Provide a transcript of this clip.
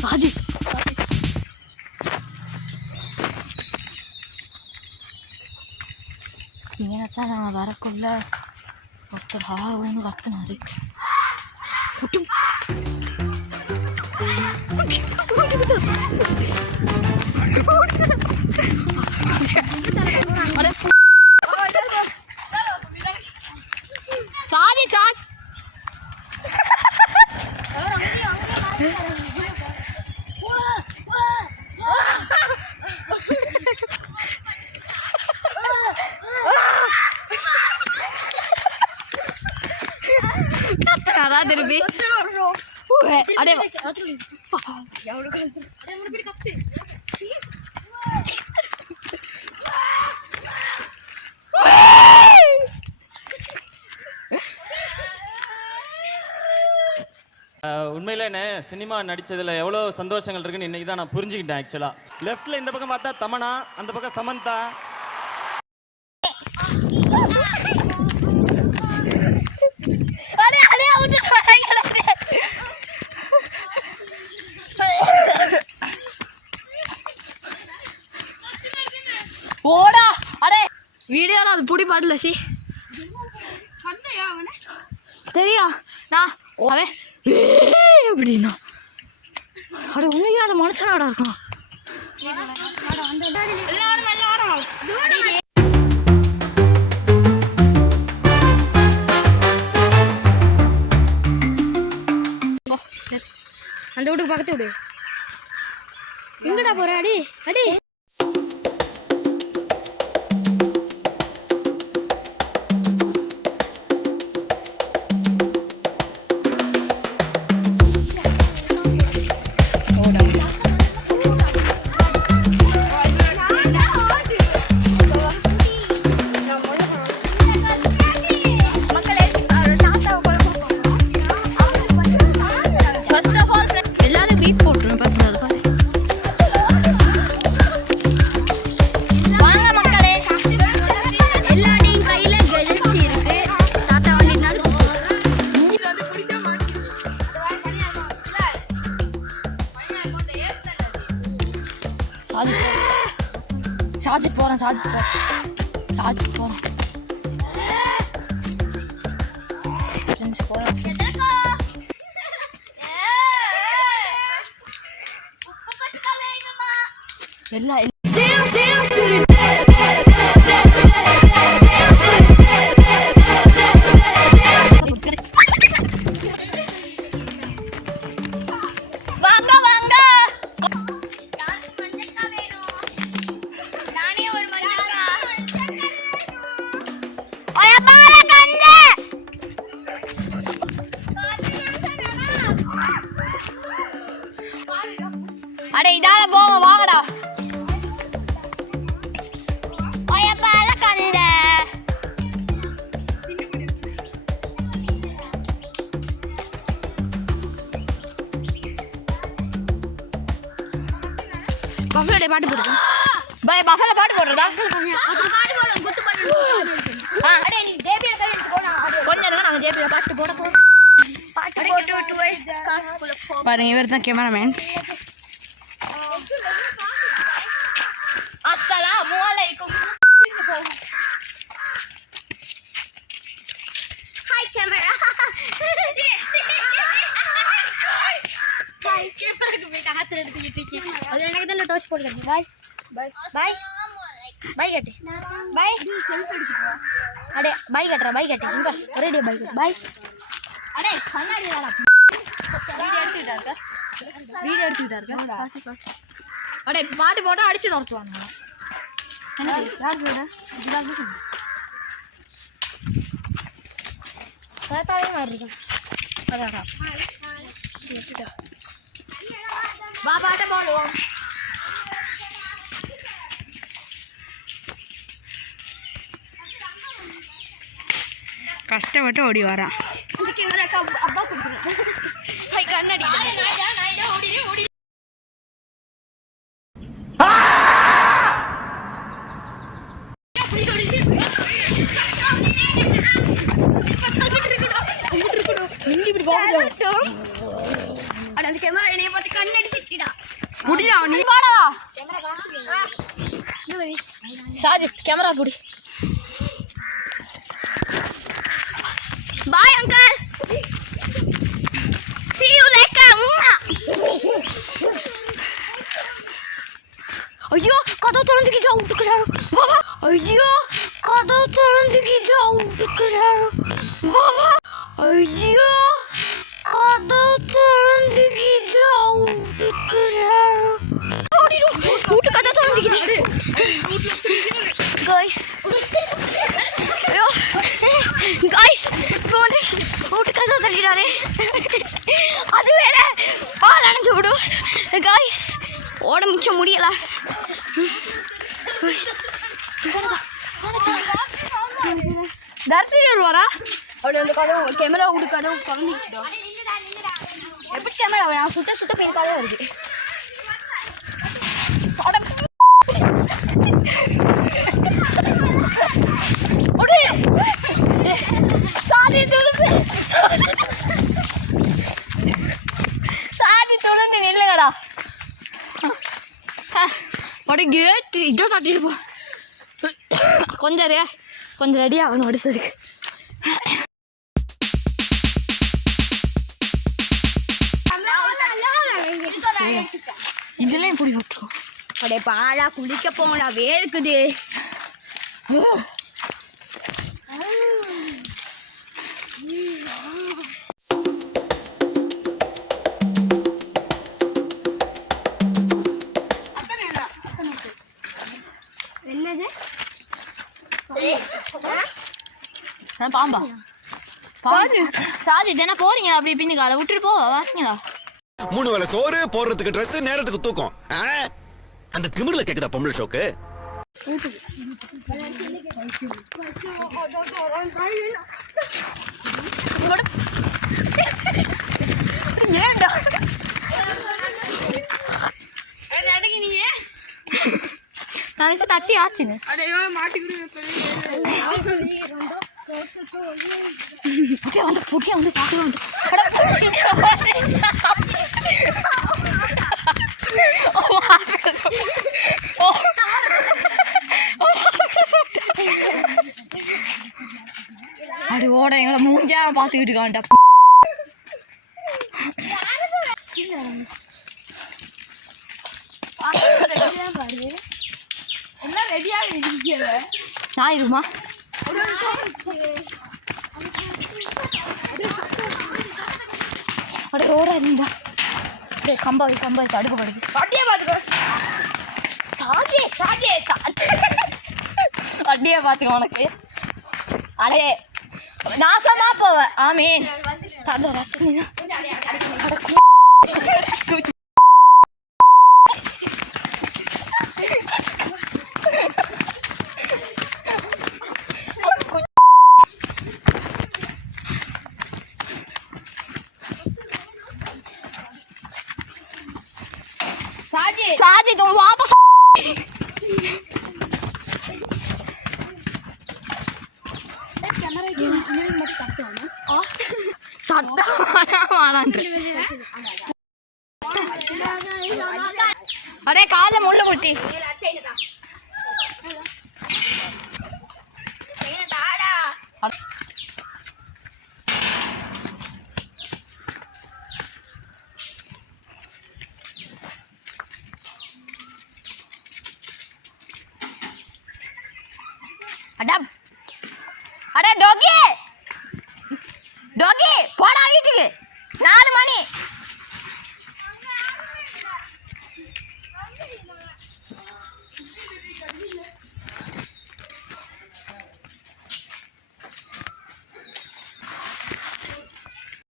சாஜி இங்கனத்தான் நான் வரக்குள்ள ஒருத்தர் ஒன்று கத்துனாரு. சாஜி சாஜ் கத்துனாரா திருப்பி? அடே உண்மையில என்ன சினிமா நடிச்சதுல எவ்வளோ சந்தோஷங்கள் இருக்குன்னு இன்னைக்கு தான் நான் புரிஞ்சுக்கிட்டேன். ஆக்சுவலா லெஃப்ட்ல இந்த பக்கம் பார்த்தா தமனா, அந்த பக்கம் சமந்தா. ஓடா அடே வீடியோல அது புடி பாடல சி தெரியா நான் அவன் அப்படின்னா அட உண்மையா அந்த மனுஷனாடா இருக்கான். அந்த வீட்டுக்கு பக்கத்து வீடு எங்கடா போற? அடி அடி சார்ஜ் போறேன் எல்லாம் அடே இதால போவோம் வாங்கடா. ஒயப்பால கந்த பஃபலோட பாட்டு போடுங்க. பை பஃபல பாட்டு போடுறடா. பாட்டு போடுங்க குத்து பாட்டு. அடே நீ ஜேபில போய் எடுத்துக்கோடா. கொஞ்சம் இருங்க நாங்க ஜேபில பாட்டு போட போறோம். பாட்டு போட்டு டுவர்ஸ் கார் பாருங்க இவர் தான் கேமராமேன். அஸ்ஸலாமு அலைக்கும். Hi camera. ஹாய் கேமராக்கு போய் காத்து எடுத்துக்கிட்டு இருக்கீங்க. அது எனக்கு தான் டார்ச் போடுங்க. பை பை பை பை கட்டு பை செல்ஃபி எடுத்துக்கோ. அடே பை கட்டற பை கட்டு இங்கஸ் ஒரேடியா பை கட்டு பை. அடே கண்ணாடி வாடா. வீடியோ எடுத்துக்கிட்டா இருக்க. அடே பாட்டு போட்டா அடிச்சு துரத்துவாங்க. என்ன யார் போட இதுதான் தாத்தாவே மாதிரி இருக்கு. அதாடா வா பாட்ட போடுவோம். கஷ்டப்பட்டு ஓடி வரான். அப்பா கொடுத்துருங்க கண்ணாடி ஓடி நீ எங்க இப்படி பாக்குற அட அந்த கேமரா என்னைய பார்த்து கண்ணடிச்சிட்டா முடியா நீ வாடா கேமரா சாஜித் கேமரா புடி bye uncle see you later ஐயோ கதவு திறந்துக்கிட்டா விட்டுக்கிறாரு பாபா ஐயோ கதவு திறந்துக்கிட்டா விட்டுக்கிறாரு பாபா ஐயோ கதவு திறந்துக்கிட்டா விட்டுக்கிறாரு வீட்டு கதவு திறந்துக்கிட்டு guys ஐயோ guys இப்போ வந்து வீட்டு கதவு தள்ளிட்டாரு அது வேற பால் அணைஞ்சு விடும் guys ஓட மிச்சம் முடியல டர்த்தி வருவாரா அப்படி அந்த கதவு கேமரா விடு கதவு குழந்தைச்சிடும் எப்படி கேமரா நான் சுத்த சுத்த பெயின் காலே வருது சாதி தொழுந்து சாதி தொழுந்து நில்லுங்கடா ஒரு கேட்டு இதோ தட்டிருப்போம் கொஞ்சம் ரெடி ஆகணும் அடிச்சதுக்கு இதெல்லாம் எப்படி விட்டுரும் அப்படியே பாலா குளிக்க போங்கடா வேர்க்குது என்னது பாம்பா சாதி என்ன போறீங்க அப்படி இப்படின்னு அதை விட்டுட்டு போ வரீங்களா 3 வேளை சோறு போடுறதுக்கு ட்ரெஸ் நேரத்துக்கு தூக்கம் அந்த திமிர்ல கேக்குதா பொம்பளை ஷோக்கு ஏண்டா நான் தட்டி ஆச்சுன்னு வந்து பார்க்கலாம் அப்படி ஓட எங்களை மூஞ்சா பார்த்துக்கிட்டு இருக்கான்டா எல்லாம் ரெடியாக இருக்கீங்க ஞாயிறுமா அப்படியே ஓடாதீங்கடா அப்படியே கம்பா தடுக்கப்படுது அட்டியே பார்த்துக்கோ அட்டியே பார்த்துக்கோ உனக்கு அடே நாசமா போவேன் ஆமீன் साजी तुम वापस अरे काल मुल्ल कुर्ती अरे डॉगी डॉगी